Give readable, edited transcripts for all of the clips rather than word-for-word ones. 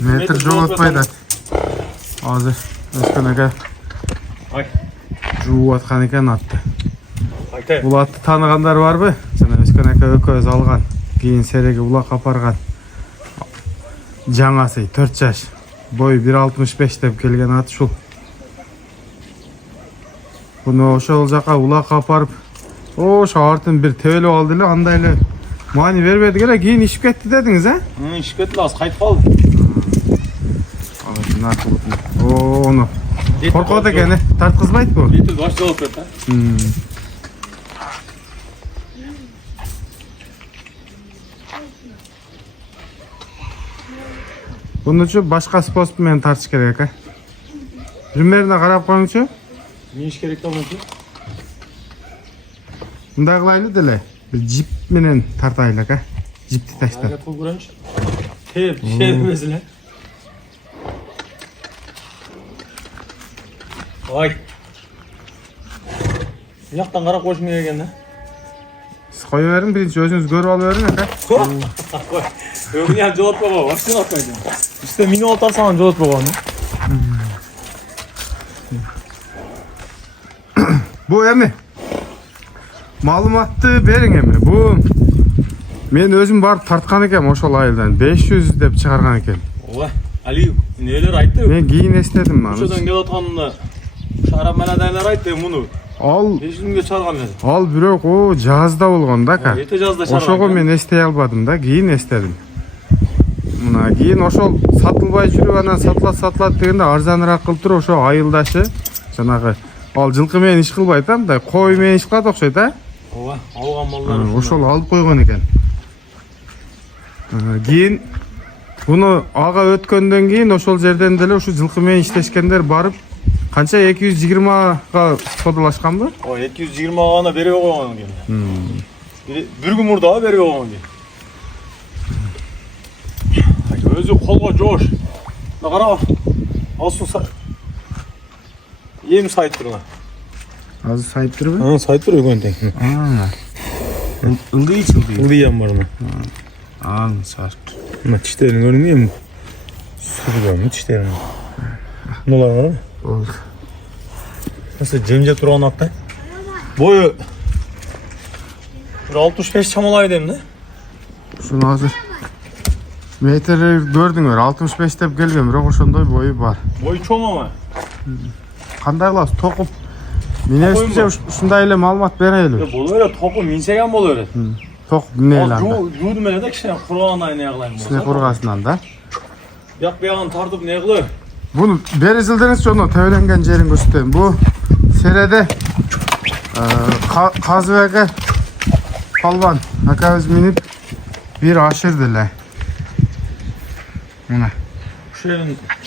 Metr jo'latmaydi. Hozir Özkan aka juvayotgan ekan atdi. Bu atni taniganlar bormi? Jana Özkan aka o'koz olgan, keyin seriga uloq apargan. Жаңасы 4 yaş. Boyu 1.65 deb kelgan at şu. Bunu oşol jaka uloq aparıp, oşo artın bir töölüp aldı эле, андай эле mani бербеди эле, keyin işip ketти dediniz ha? İşip ketти, az qaytып kaldı. Onu. Korkut ekan, tartkızbayt bu. Beti baş jogop ketdi. Bunun için başka sportmen tartış gerek ha. Ürünlerine karab koyuncu. Ne iş gerek de olmadı? Bunda kılaylı dile. Bir jip menen tartaylık ha. Jipti taşta. Hayat bu kuranç. Şey mesela. Ay. Yaktan kara koşmaya geldi. Siz koyuverin, birinci özünüz görüp alıverin ha. Koy. Öğünyen jolot baba, başını atmayacağım. İşte mini oltarsan jolot baba onu. Bu emi. Malumatты berin emi. Bu men özüm barıp tartkan ekem oşol ayıldan. 500 dep çıkargan ekem. Ola, Ali neler aytты? Men keyin estedim mani. Şuradan gel atkanında şarap meladaylar aytты bunu. Al 500'e çıkargan edi. Al bирок o жазда болгон да ка. Ete жазда çıkargan. Ошого мен эстей албадым да, кийин эстедим. Мына кийин ошол сатылбай жүрүп анан сатылат дегенде арзаныраак кылып туруп ошо айылдашы жанагы ал жылкы менен иш кылбайт, мындай кой менен иш кылат окшойт а. Ооба, алган малдар. Ошол алып койгон экен. Кийин буну ага өткөндөн кийин ошол жерден деле ушу жылкы менен иштешкендер барып канча 220га содалашканбы? О, 220 гана берип койгон экен. Bir gün burada berip койгон экен. Өзү колго жоош. Кара. Алсын эми сайып турган. Азыр сайып турбу? Сайып туруп өгөн тең. Ылдыйам бар мына. Сарп. Мына тиштерин көрүнүп эми. Сүргөн тиштерин. Мыналар барбы? Болду. Nasıl cemce turağın hatta? Boyu 65 çamalaydı hem de. Şunu hazır. Metre gördüңөр, 65 деп келген, бирок ошондой бою бар. Boyu çoğum ama. Кандай кыласыз, токуп минебизче ушундай эле маалымат берели. Болу öyle topu minsegen bolu öyle. Токуп минели анда. Жуудum öyle de kişine kurağına ne kılayım. Кичине кургасынан да. Yak buyağını tartıp ne kılıyor? Bunu beri жылдыңызчы onu төбөленген жерин көрсөтөм. Bu Sere'de Kazıbek'e Palvan akabız minip bir aşırdı le. Muna.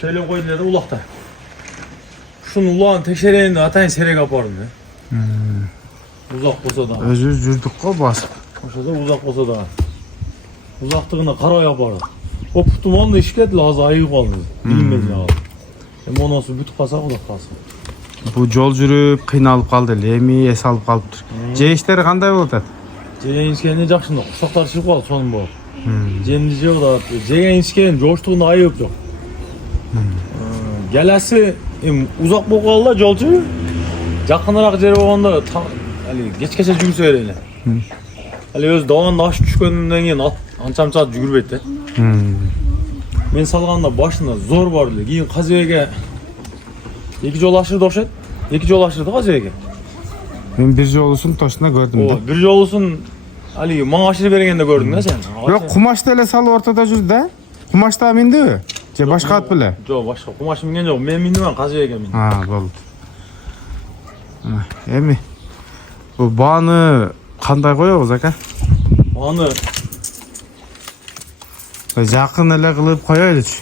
Şöyle koydular da ulakta. Şunun ulağın tekşereğinde atayın serek yaparım ya. Uzak olsa da. Özümüz yürüdük ko basıp. Olsa da uzak olsa da. Uzaktığında kara yaparım. O putumanla işketli az ayı kaldı. Bilmez ya. Hem ondan sonra bütün kasa kulak kalsın. Bu jol жүрүп кыйналып калды эле, эми эс алып калыптыр. Жеиштери кандай болуп атат? Жеген ишкенде жакшында кушактар чыгып калды сонун болуп. Жемди жеп атат. Жеген ишкен жоштугунда айып жок. Келеси эми узак болуп калды да жолчу. Жакыныраак жер болгондо али кечкече жүрсө эле. Али өз даганда аш түшкөндөн кийин анча-мынча жүгүрбөйт да. Мен салганда башында зор бар эле. Кийин Казыбекке iki yol aşırdı okşat. İki yol aşırdı Казыбекке. Ben bir жолусун точно көрдүм да. Bir yolusun Ali maң aşırı bергенде көрдүң да сен. Бирок кумашты эле салып ортодо жүрдү да. Кумашта миндиби? Же башка ат беле? Жок, башка кумаш минген жок. Мен миндим, Казыбекке миндим. Болду. Эми бу бааны кандай коебуз ака? Бааны жакын эле кылып коелучу.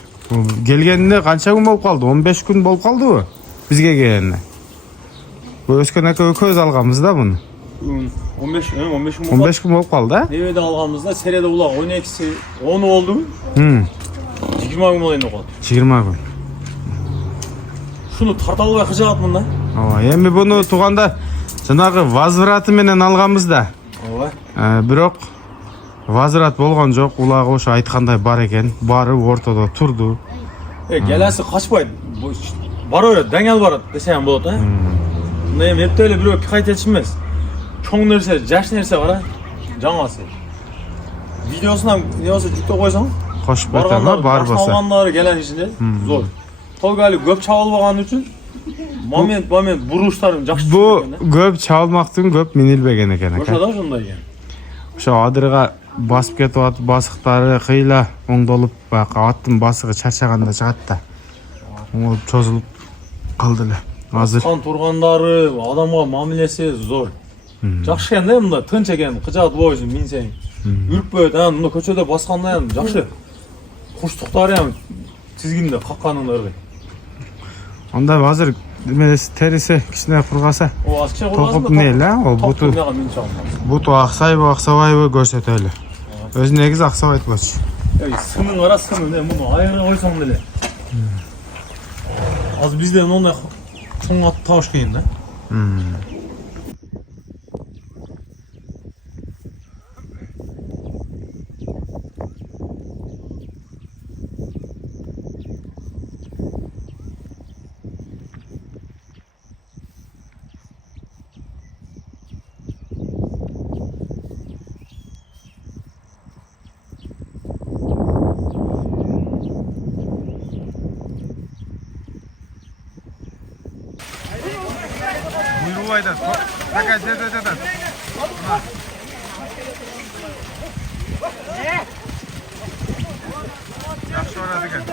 Келгенине канча күн болуп калды? 15 күн болуп калдыбы? Бизге келгенине. Bu Özkan aka ököz alganбыз да буну. 15 gün 15 gün болуп калды да? Nevede alganбызда Sere'de ulak 12'si 10 oldu. 20 gün olayında kaldı. 20 gün. Şunu tartalbay kıcak atmın da. Эми буну тууганда Жанагы возвраты менен алганбыз да. Ооба. Бирок возврат болгон жок. Улагы ошо айткандай бар экен. Бары ортодо турду. Келесі качпайт. Бара берет, деңел барат десем болот, Мындай эми эптеп эле бирөө кайт этиш эмес. Чоң нерсе, жаш нерсе бар, жаңасы. Видеосунан не болсо жүктөп койсоң, Кошуп кетема бар болсо. Алгандары келен ичинде зор. Толук али көп чабылбаган үчүн момент буруштарын жакшы Бу экен да. көп чабылмактын көп минилбеген экен Ошо ака. да ошондой экен. Ошо адырга басып кетип атып басыктары кыйла оңдолуп, бака аттын басыгы чарчаганда чыгат да. Оңолуп чозулуп калды эле. Азыр Хан тургандары, адамга мамилеси зор. Жакшы экен да, мында тынч экен, кыжаат болбойсуң минсең. Үрпөйт, мында көчөдө басканда эми жакшы. Куштуктары эми тизгинде какканыңдар. анда азыр немеси териси кичине кургаса, О, азча толкуп не эле, ол буту буту аксайбы аксабайбы көрсөтөлү. Өзү негизи аксабайт болчу. Сынын кара сыны, муну айыры койсоң деле. Азыр бизде мындай чоң ат табыш кыйын да. Буйрубайдан. Така жеде. Жакшы барат экен.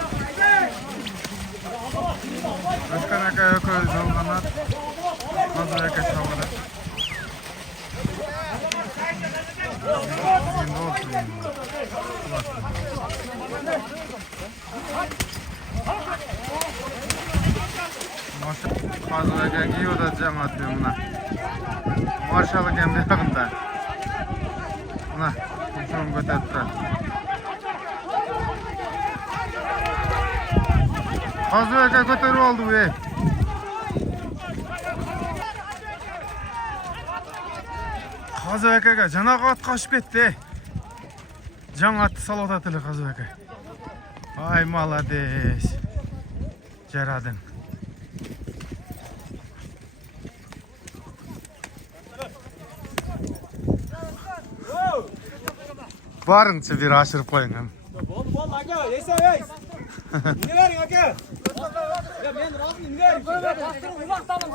Өткөн ака экөө жолганат. Азыр ака чабат. Азыр ака кийода жаңат мен мына. Маршал экен биягында. Мына курсун көтөрүп турат. Азыр ака көтөрүп алды бе. Казы акага жанагы ат качып кетти. Жаңа атты салып атат эле Казы ака. Ай, молодец. Жарадың. Барыңчы бир ашырып коюң. Болды, ака, ей. Не верің, ака? Мен разын не верің? Бастырын ұзақталың.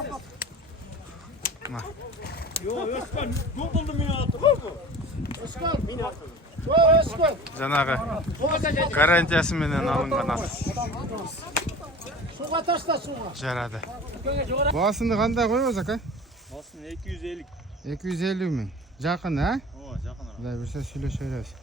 Өскөн, болды мені атыр. Өскөн, мені атыр. Өскөн. Жанагы гарантиясы менен алынган ат. Суға ташта, суға. Жарады. Баасыны кандай коебуз ака? Басын 250. 250 миң. Жакын, а? Ооба, жакын. Кудай буйрса сүйлөшө беребиз.